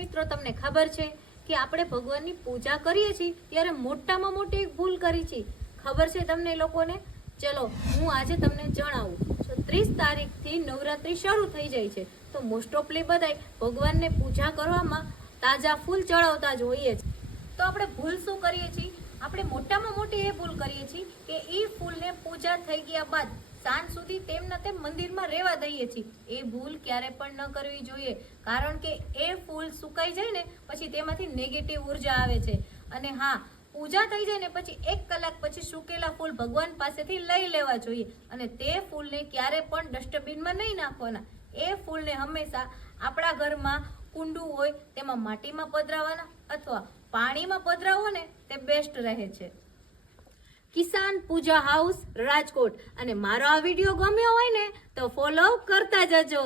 મિત્રો તમને ખબર છે કે આપણે ભગવાનની પૂજા કરીએ છીએ ત્યારે મોટામાં મોટી એક ભૂલ કરી છે. ખબર છે તમને લોકોને? ચલો હું આજે તમને જણાવું. 30 તારીખથી નવરાત્રી શરૂ થઈ જાય છે તો મોસ્ટ ઓફલી બધાય ભગવાનને પૂજા કરવામાં તાજા ફૂલ ચડાવતા જ હોઈએ છીએ. તો આપણે ભૂલ શું કરીએ છીએ? આપણે મોટામાં મોટી એ ભૂલ કરીએ છીએ કે એ ફૂલને પૂજા થઈ ગયા બાદ સાંજ સુધી તેમના તેમ મંદિરમાં રહેવા દઈએ છીએ. એ ભૂલ ક્યારે પણ ન કરવી જોઈએ, કારણ કે એ ફૂલ સુકાઈ જાય ને પછી તેમાંથી નેગેટિવ ઉર્જા આવે છે. અને હા, પૂજા થઈ જાય ને પછી 1 કલાક પછી સુકેલા ફૂલ ભગવાન પાસેથી લઈ લેવા જોઈએ અને તે ફૂલને ક્યારે પણ ડસ્ટબિનમાં નહીં નાખવાના. એ ફૂલને હંમેશા આપણા ઘરમાં કુંડું હોય તેમાં માટીમાં પધરાવવાના અથવા પાણીમાં પધરાવો ને તે બેસ્ટ રહે છે. કિસાન પૂજા હાઉસ રાજકોટ. અને મારો આ વિડીયો ગમ્યો હોય ને તો ફોલો કરતા જજો.